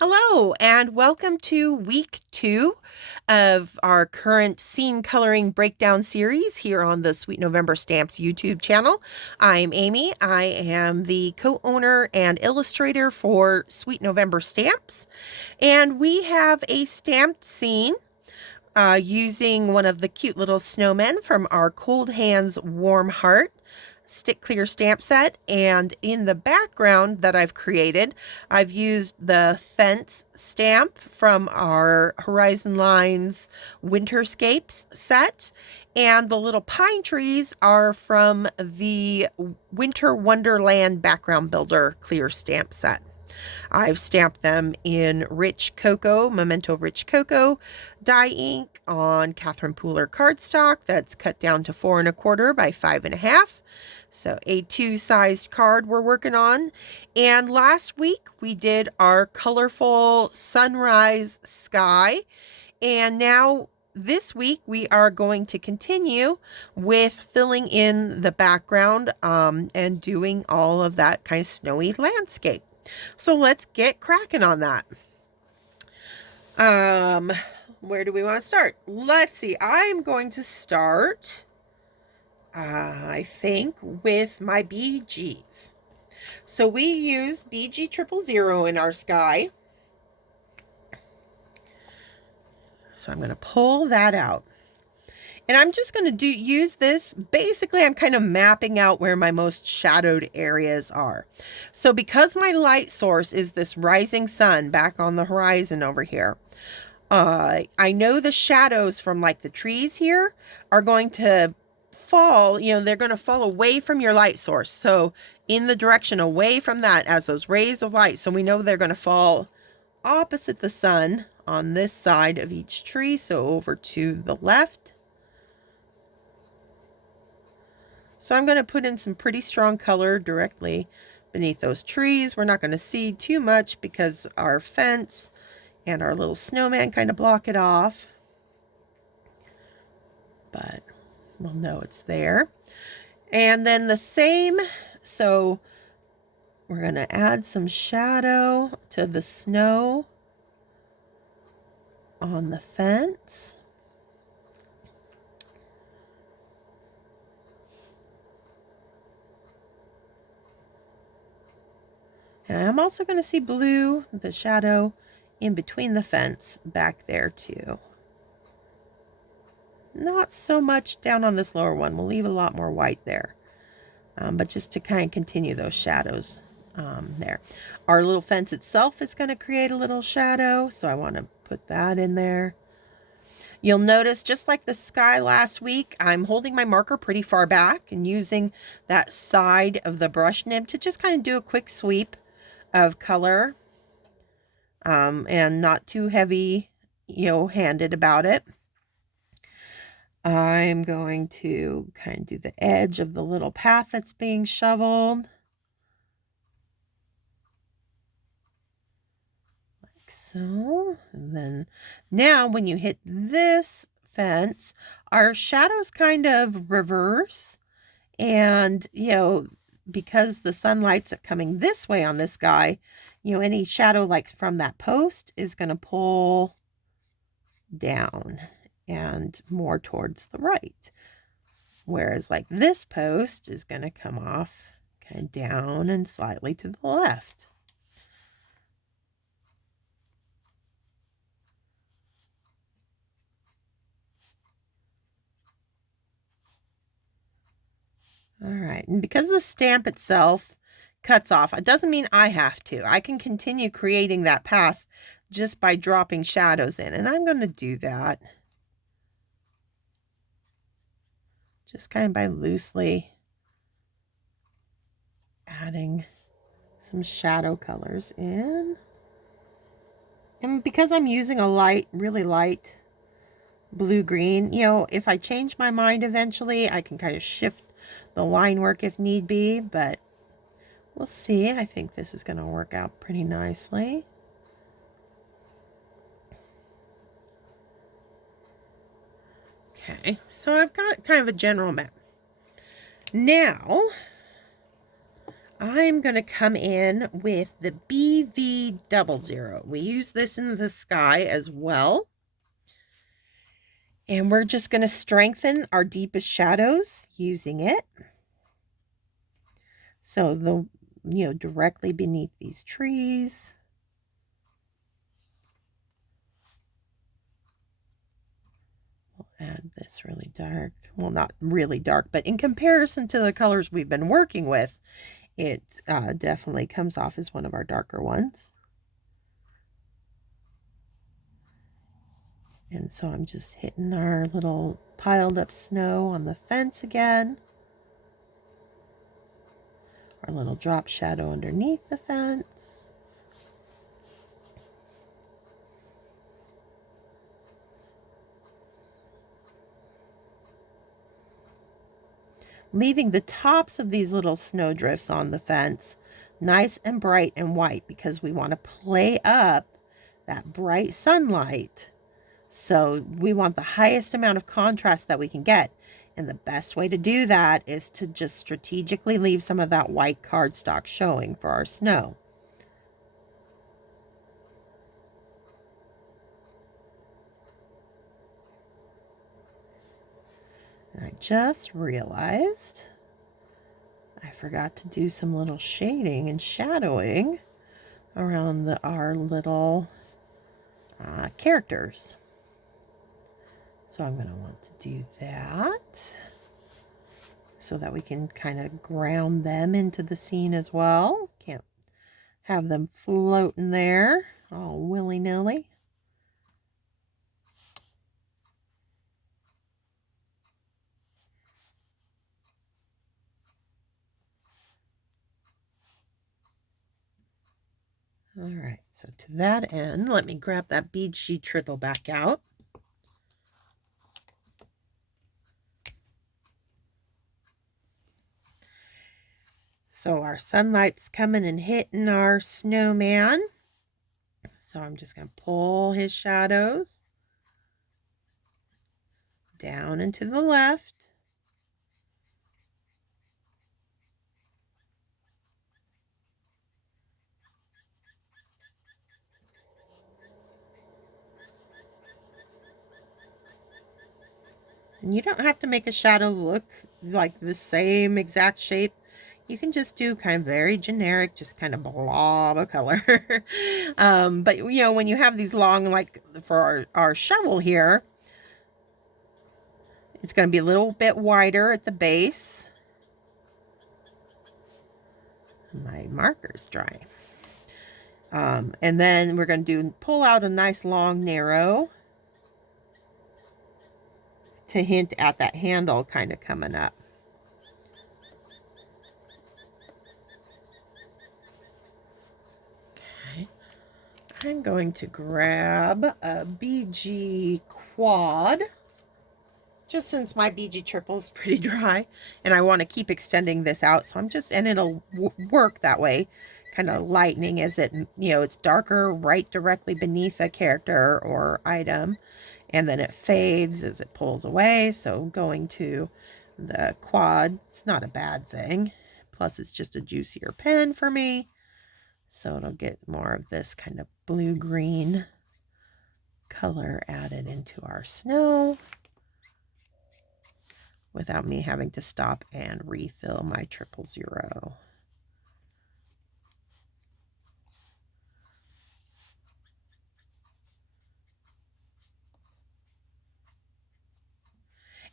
Hello, and welcome to week 2 of our current scene coloring breakdown series here on the Sweet November Stamps YouTube channel. I'm Amy. I am the co-owner and illustrator for Sweet November Stamps, and we have a stamped scene using one of the cute little snowmen from our Cold Hands Warm Heart stick clear stamp set. And in the background that I've created, I've used the fence stamp from our Horizon Lines Winterscapes set, and the little pine trees are from the Winter Wonderland background builder clear stamp set. I've stamped them in rich cocoa, Memento rich cocoa dye ink on Catherine Pooler cardstock that's cut down to 4 1/4 by 5 1/2. So A2 sized card we're working on. And last week we did our colorful sunrise sky. And now this week we are going to continue with filling in the background and doing all of that kind of snowy landscape. So let's get cracking on that. Where do we want to start? Let's see. I'm going to start, I think, with my BGs. So we use BG 000 in our sky. So I'm going to pull that out. And I'm just going to use this. Basically, I'm kind of mapping out where my most shadowed areas are. So because my light source is this rising sun back on the horizon over here, I know the shadows from like the trees here are going to fall, they're going to fall away from your light source. So in the direction away from that as those rays of light. So we know they're going to fall opposite the sun on this side of each tree. So over to the left. So I'm going to put in some pretty strong color directly beneath those trees. We're not going to see too much because our fence and our little snowman kind of block it off. But we'll know it's there. And then the same, so we're going to add some shadow to the snow on the fence. And I'm also going to see blue, the shadow in between the fence back there too. Not so much down on this lower one. We'll leave a lot more white there. But just to kind of continue those shadows there. Our little fence itself is going to create a little shadow, so I want to put that in there. You'll notice, just like the sky last week, I'm holding my marker pretty far back and using that side of the brush nib to just kind of do a quick sweep of color, and not too heavy, handed about it. I'm going to kind of do the edge of the little path that's being shoveled. Like so. And then now when you hit this fence, our shadows kind of reverse. And, because the sunlight's coming this way on this guy, any shadow like from that post is going to pull down and more towards the right. Whereas like this post is going to come off kind of down and slightly to the left. All right, and because the stamp itself cuts off, it doesn't mean I have to. I can continue creating that path just by dropping shadows in, and I'm going to do that. Just kind of by loosely adding some shadow colors in. And because I'm using a light, really light blue-green, if I change my mind eventually, I can kind of shift the line work if need be, but we'll see. I think this is going to work out pretty nicely. Okay, so I've got kind of a general map. Now, I'm going to come in with the BV00. We use this in the sky as well. And we're just going to strengthen our deepest shadows using it. So directly beneath these trees. We'll add this really dark. Well, not really dark, but in comparison to the colors we've been working with, it definitely comes off as one of our darker ones. And so I'm just hitting our little piled up snow on the fence again. Our little drop shadow underneath the fence. Leaving the tops of these little snowdrifts on the fence nice and bright and white because we want to play up that bright sunlight. So we want the highest amount of contrast that we can get. And the best way to do that is to just strategically leave some of that white cardstock showing for our snow. And I just realized I forgot to do some little shading and shadowing around our little characters. So I'm going to want to do that so that we can kind of ground them into the scene as well. Can't have them floating there all willy-nilly. All right, so to that end, let me grab that bead sheet triple back out. So our sunlight's coming and hitting our snowman. So I'm just going to pull his shadows down and to the left. And you don't have to make a shadow look like the same exact shape. You can just do kind of very generic, just kind of blob of color. But when you have these long, like for our shovel here, it's going to be a little bit wider at the base. My marker's dry. And then we're going to pull out a nice long narrow to hint at that handle kind of coming up. Okay. I'm going to grab a BG quad, just since my BG triple is pretty dry and I want to keep extending this out. So I'm just, and it'll work that way, kind of lightening as it, it's darker right directly beneath a character or item. And then it fades as it pulls away. So going to the quad, it's not a bad thing. Plus it's just a juicier pen for me. So it'll get more of this kind of blue-green color added into our snow without me having to stop and refill my 000.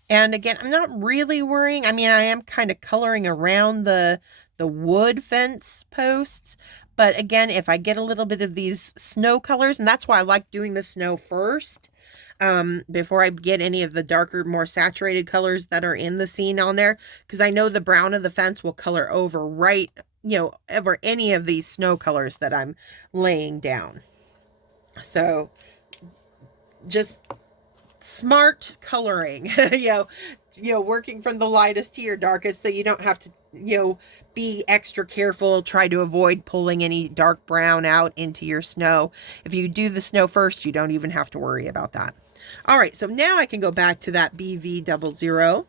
And again, I'm not really worrying. I mean, I am kind of coloring around the wood fence posts. But again, if I get a little bit of these snow colors, and that's why I like doing the snow first, before I get any of the darker, more saturated colors that are in the scene on there, because I know the brown of the fence will color over over any of these snow colors that I'm laying down. So just smart coloring, working from the lightest to your darkest, so you don't have to, be extra careful, try to avoid pulling any dark brown out into your snow. If you do the snow first, you don't even have to worry about that. All right, so now I can go back to that BV00.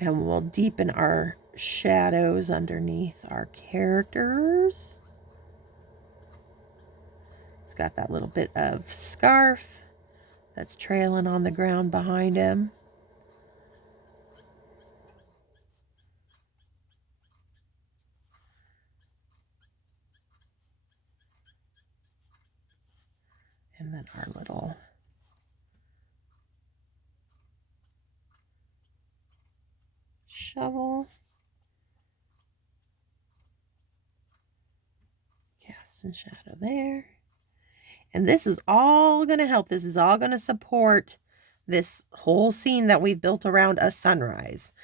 And we'll deepen our shadows underneath our characters. He's got that little bit of scarf that's trailing on the ground behind him. And then our little shovel. Cast and shadow there. And this is all going to help. This is all going to support this whole scene that we've built around a sunrise.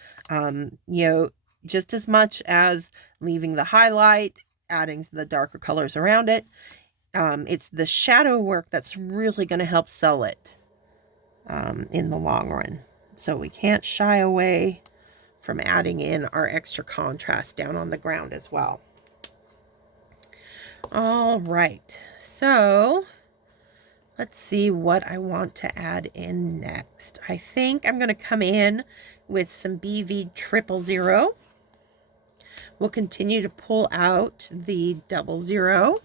Just as much as leaving the highlight, adding the darker colors around it. It's the shadow work that's really going to help sell it in the long run. So we can't shy away from adding in our extra contrast down on the ground as well. All right, so let's see what I want to add in next. I think I'm going to come in with some BV000. We'll continue to pull out the 00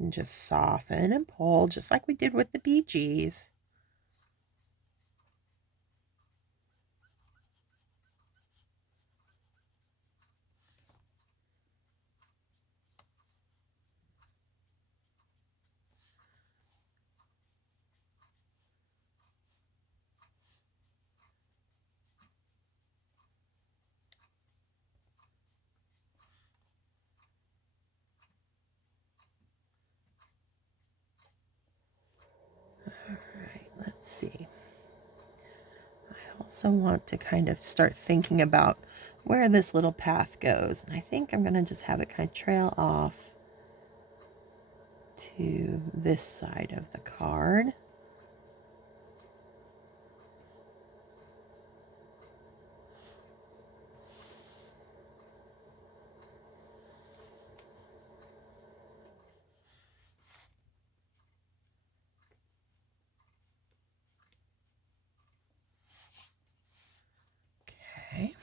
and just soften and pull just like we did with the BGs. Let's see. I also want to kind of start thinking about where this little path goes. And I think I'm going to just have it kind of trail off to this side of the card. Okay.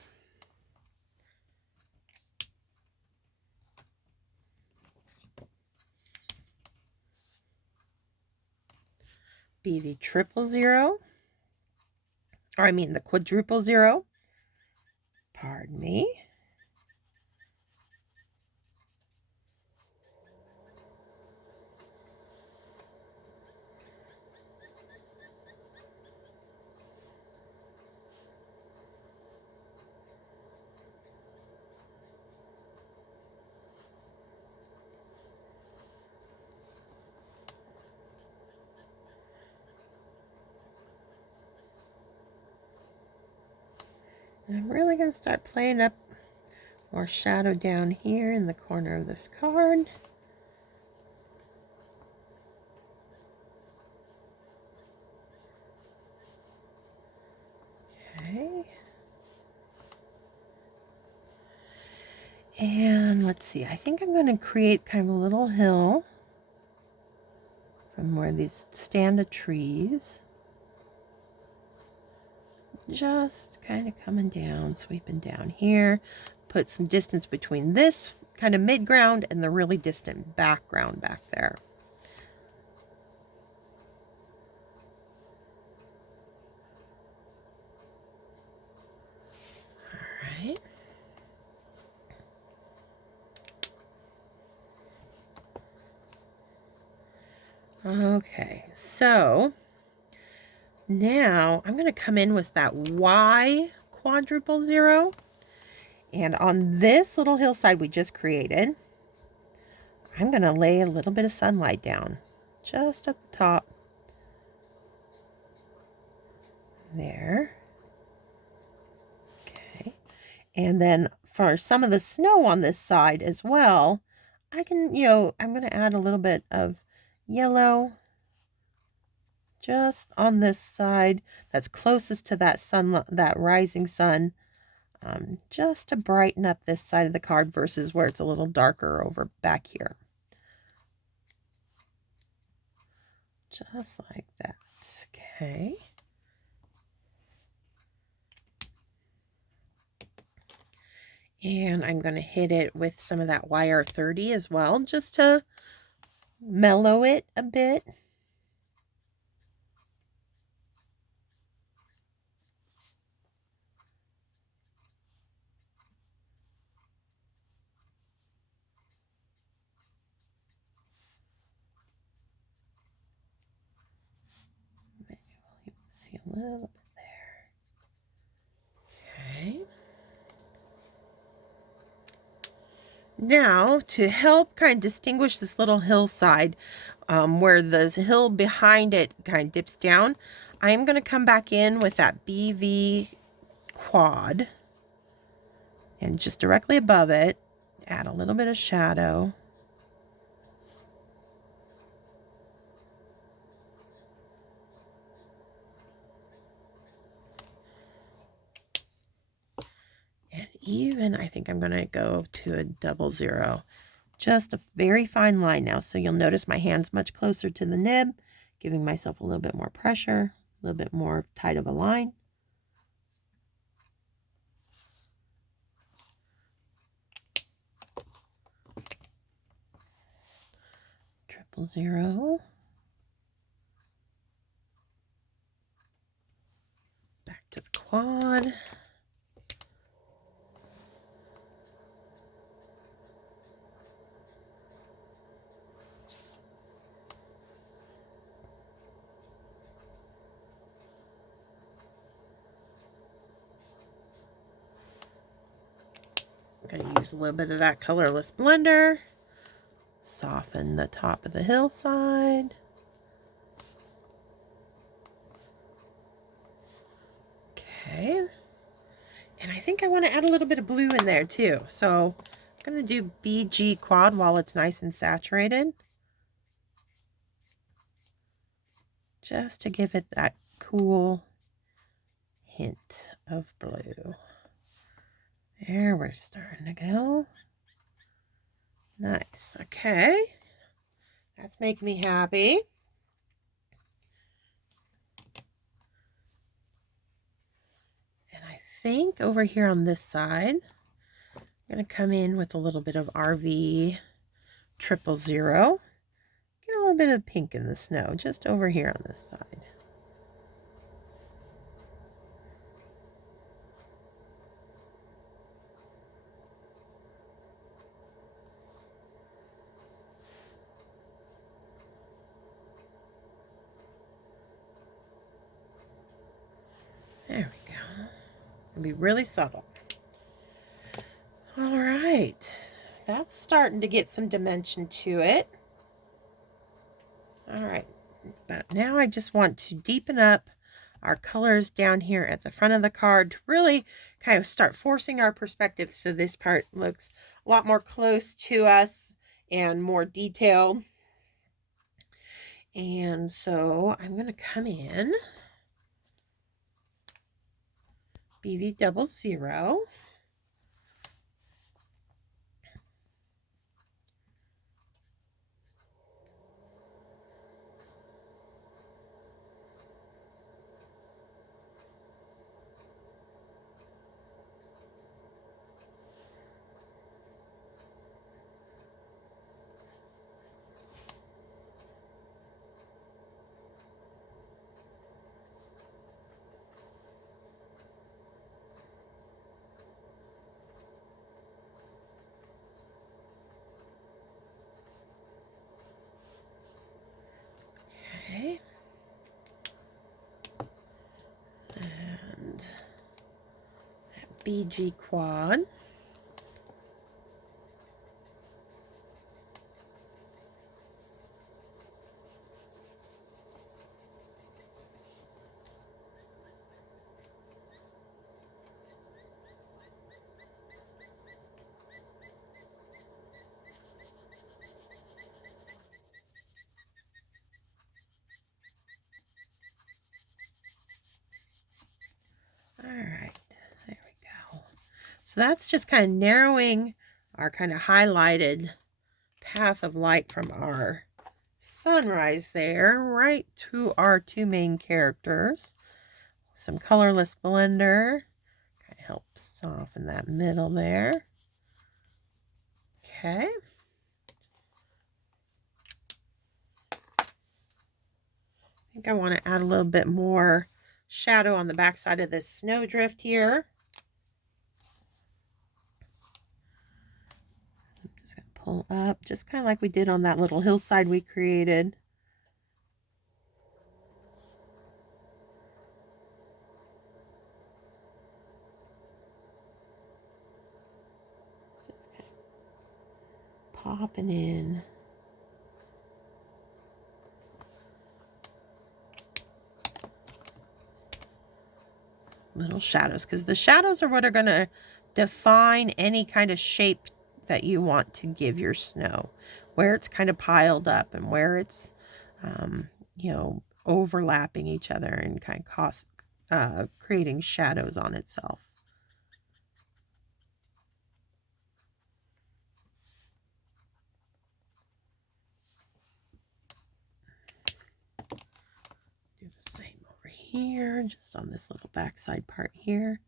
BV000, or I mean the quadruple 0. Pardon me. And I'm really going to start playing up more shadow down here in the corner of this card. Okay. And let's see, I think I'm going to create kind of a little hill from where these stand of trees. Just kind of coming down, sweeping down here. Put some distance between this kind of mid-ground and the really distant background back there. All right. Okay, so now I'm going to come in with that Y quadruple 0. And on this little hillside we just created, I'm going to lay a little bit of sunlight down just at the top. There. Okay. And then for some of the snow on this side as well, I can, I'm going to add a little bit of yellow just on this side that's closest to that sun, that rising sun, just to brighten up this side of the card versus where it's a little darker over back here. Just like that. Okay. And I'm going to hit it with some of that YR30 as well, just to mellow it a bit. Maybe we'll see a little bit there. Okay. Now, to help kind of distinguish this little hillside, where the hill behind it kind of dips down, I'm going to come back in with that BV quad and just directly above it, add a little bit of shadow. And even, I think I'm going to go to a 00. Just a very fine line now. So you'll notice my hand's much closer to the nib, giving myself a little bit more pressure, a little bit more tight of a line. Triple 0. Back to the quad. I'm going to use a little bit of that colorless blender. Soften the top of the hillside. Okay. And I think I want to add a little bit of blue in there too. So I'm going to do BG quad while it's nice and saturated. Just to give it that cool hint of blue. There, we're starting to go. Nice. Okay. That's making me happy. And I think over here on this side, I'm going to come in with a little bit of RV 000. Get a little bit of pink in the snow just over here on this side. There we go. It's going to be really subtle. All right. That's starting to get some dimension to it. All right. But now I just want to deepen up our colors down here at the front of the card to really kind of start forcing our perspective so this part looks a lot more close to us and more detailed. And so I'm going to come in BV 00. Okay. And that BG quad. All right, there we go. So that's just kind of narrowing our kind of highlighted path of light from our sunrise there right to our two main characters. Some colorless blender kind of helps soften that middle there. Okay. I think I want to add a little bit more shadow on the back side of this snowdrift here. So I'm just going to pull up, just kind of like we did on that little hillside we created. Just kind of popping in. Little shadows, because the shadows are what are going to define any kind of shape that you want to give your snow, where it's kind of piled up and where it's you know, overlapping each other and kind of creating shadows on itself. Do the same over here, just on this little backside part here.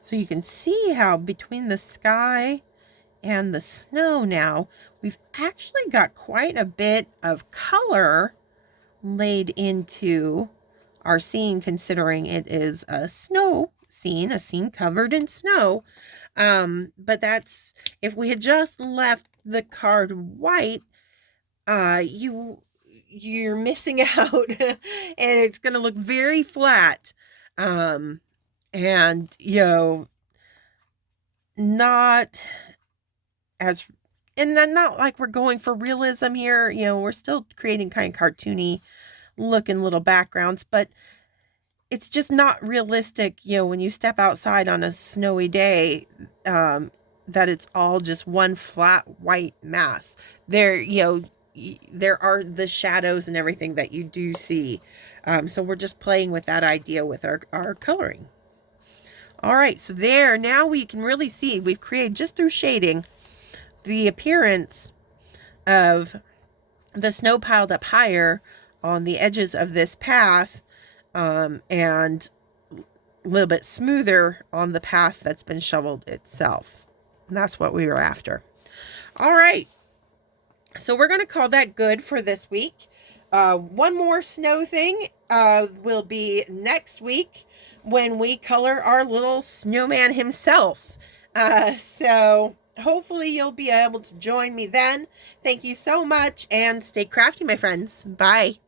So you can see how between the sky and the snow now, we've actually got quite a bit of color laid into our scene, considering it is a snow scene, a scene covered in snow. But that's, if we had just left the card white, you're missing out and it's going to look very flat. And, you know, not as, and then not like we're going for realism here. You know, we're still creating kind of cartoony looking little backgrounds, but it's just not realistic, you know, when you step outside on a snowy day, that it's all just one flat white mass. There, you know, there are the shadows and everything that you do see. So we're just playing with that idea with our coloring. All right, so there, now we can really see we've created, just through shading, the appearance of the snow piled up higher on the edges of this path, and a little bit smoother on the path that's been shoveled itself. And that's what we were after. All right, so we're going to call that good for this week. One more snow thing will be next week when we color our little snowman himself. So hopefully you'll be able to join me then. Thank you so much, and stay crafty, my friends. Bye.